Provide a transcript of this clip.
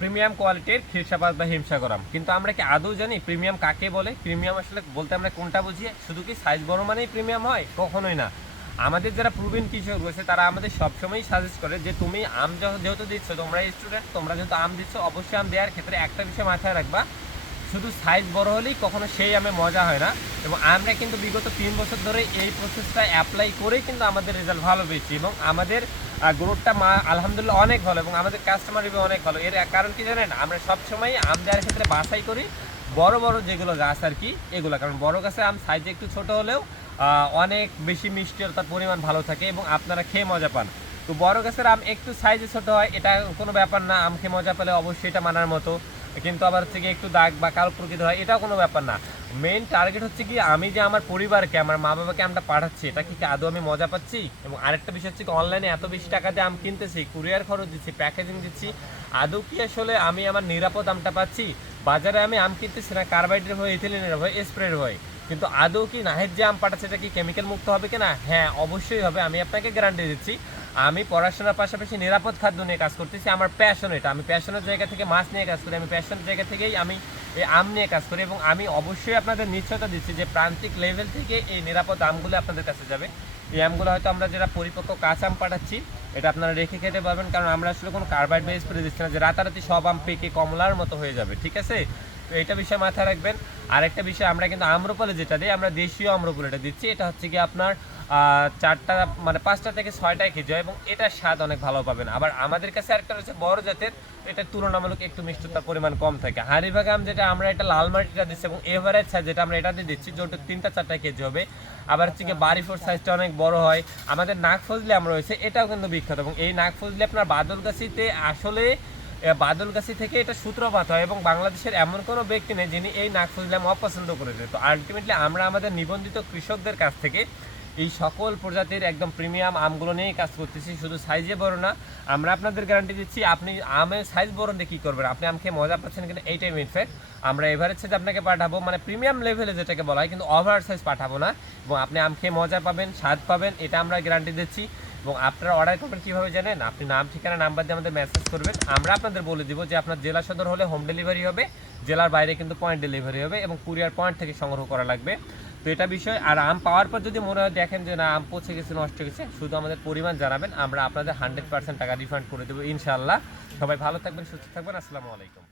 Premium কোয়ালিটির খিরসাপাত বা হিমসাগর আম। কিন্তু আমরা কি আদৌ জানি প্রিমিয়াম কাকে বলে? প্রিমিয়াম আসলে বলতে আমরা কোনটা বুঝি? শুধু কি সাইজ বড় মানেই প্রিমিয়াম হয়? কখনোই না। আমাদের যারা প্রবীণ কৃষক রয়েছে তারা আমাদের সবসময়ই সাজেস্ট করে যে তুমি আম যেহেতু দিচ্ছ, তোমরা স্টুডেন্ট, তোমরা যেহেতু আম দিচ্ছ, অবশ্যই আম দেওয়ার ক্ষেত্রে একটা বিষয় মাথায় রাখবা, শুধু সাইজ বড় হলেই কখনো সেই আমে মজা হয় না। এবং আমরা কিন্তু বিগত 3 বছর ধরে এই প্রসেসটা অ্যাপ্লাই করেই কিন্তু আমাদের রেজাল্ট ভালো পেয়েছি এবং আমাদের গ্রোথটা আলহামদুলিল্লাহ অনেক ভালো এবং আমাদের কাস্টমার রিভিউ অনেক ভালো। এর কারণ কি জানেন? আমরা সবসময় আম দেওয়ার ক্ষেত্রে বাছাই করি বড় বড় যেগুলো গাছ আর কি, এগুলো। কারণ বড় গাছে আম সাইজে একটু ছোট হলেও অনেক বেশি মিষ্টির পরিমাণ ভালো থাকে এবং আপনারা খেয়ে মজা পান। তো বড় গাছের আম একটু সাইজে ছোট হয়, এটা কোনো ব্যাপার না, আম খেয়ে মজা পেলে অবশ্যই এটা মানার মতো। কিন্তু আবার হচ্ছে কি একটু দাগ বা কালো প্রকৃতি হয়, এটাও কোনো ব্যাপার না। মেইন টার্গেট হচ্ছে কি আমি যে আমার পরিবারকে, আমার মা বাবাকে আমটা পাঠাচ্ছি, এটা কি আদৌ আমি মজা পাচ্ছি? এবং আরেকটা বিষয় হচ্ছে কি অনলাইনে এত বেশি টাকা দিয়ে আম কিনতেছি, কুরিয়ার খরচ দিচ্ছি, প্যাকেজিং দিচ্ছি, আদৌ কি আসলে আমি আমার নিরাপদ আমটা পাচ্ছি? বাজারে আমি আম কিনতেছি না কার্বাইডের ভয়, ইথিলিনের ভয়, স্প্রের ভয়, কিন্তু আদৌ কি নাহের যে আম পাঠাচ্ছে এটা কি কেমিক্যাল মুক্ত হবে কিনা? হ্যাঁ, অবশ্যই হবে, আমি আপনাকে গ্যারান্টি দিচ্ছি। আমি পড়াশোনার পাশাপাশি নিরাপদ খাদ্য নিয়ে কাজ করতেছি, আমার প্যাশন এটা। আমি প্যাশনের জায়গা থেকে মাছ নিয়ে কাজ করি, আমি প্যাশনের জায়গা থেকেই আমি এই আম নিয়ে কাজ করি এবং আমি অবশ্যই আপনাদের নিশ্চয়তা দিচ্ছি যে প্রান্তিক লেভেল থেকে এই নিরাপদ আমগুলো আপনাদের কাছে যাবে। এই আমগুলো হয়তো আমরা যারা পরিপক্ক কাঁচা আম পাঠাচ্ছি, এটা আপনারা রেখে খেতে পারবেন, কারণ আমরা আসলে কোনো কার্বাইড বেস করে দিচ্ছি না যে রাতারাতি সব আম পেকে কমলার মতো হয়ে যাবে, ঠিক আছে? তো এইটা বিষয় মাথায় রাখবেন। আরেকটা বিষয়, আমরা কিন্তু আম্রপালি যেটা দিই, আমরা দেশীয় আম্রপালিটা দিচ্ছি। এটা হচ্ছে কি আপনার 4টা মানে 5টা থেকে 6টায় কেজি হয় এবং এটার স্বাদ অনেক ভালো পাবেন। আবার আমাদের কাছে আরেকটা রয়েছে বড় জাতের, এটা তুলনামূলক একটু মিষ্টতার পরিমাণ কম থাকে। হাড়িভাগা আম যেটা আমরা এটা লাল মাটিটা দিচ্ছি এবং এভারেজ সাইজ যেটা আমরা এটা দিয়ে দিচ্ছি, যেটা 3টা-4টা কেজি হবে। আবার হচ্ছে কি বাড়িফোর সাইজটা অনেক বড় হয়। আমাদের নাগফজলি আম রয়েছে, এটাও কিন্তু বিখ্যাত এবং এই নাগফজলি আপনার বাদলগাছিতে আসলে বাদলগাছি থেকে এটা সূত্রপাত হয় এবং বাংলাদেশের এমন কোনো ব্যক্তি নেই যিনি এই নাগফজলি আম অপছন্দ করেছে। তো আলটিমেটলি আমরা আমাদের নিবন্ধিত কৃষকদের কাছ থেকে এই সকল প্রজাতির একদম প্রিমিয়াম আমগুলো নিয়েই কাজ করতেছি। শুধু সাইজে বড় না, আমরা আপনাদের গ্যারান্টি দিচ্ছি আপনি আমের সাইজ বড় দিয়ে কী করবেন, আপনি আম খেয়ে মজা পাচ্ছেন কিনা এইটাই মেইন ফ্যাক্ট। আমরা এভারেজ সাইজ আপনাকে পাঠাবো, মানে প্রিমিয়াম লেভেলে যেটাকে বলা হয়, কিন্তু ওভার সাইজ পাঠাবো না। এবং আপনি আম খেয়ে মজা পাবেন, স্বাদ পাবেন, এটা আমরা গ্যারান্টি দিচ্ছি। এবং আপনারা অর্ডার করবেন কীভাবে জানেন? আপনি নাম, ঠিকানা, নাম্বার দিয়ে আমাদের মেসেজ করবেন, আমরা আপনাদের বলে দিব যে আপনার জেলা সদর হলে হোম ডেলিভারি হবে, জেলার বাইরে কিন্তু পয়েন্ট ডেলিভারি হবে এবং কুরিয়ার পয়েন্ট থেকে সংগ্রহ করা লাগবে। তো এটা বিষয়। আর আম পাওয়ার পর যদি মনে হয় দেখেন যে না আম পচে গেছে, নষ্ট গেছে, শুধু আমাদের পরিমাণ জানাবেন, আমরা আপনাদের 100% টাকা রিফান্ড করে দেবো ইনশাআল্লাহ। সবাই ভালো থাকবেন, সুস্থ থাকবেন। আসসালামু আলাইকুম।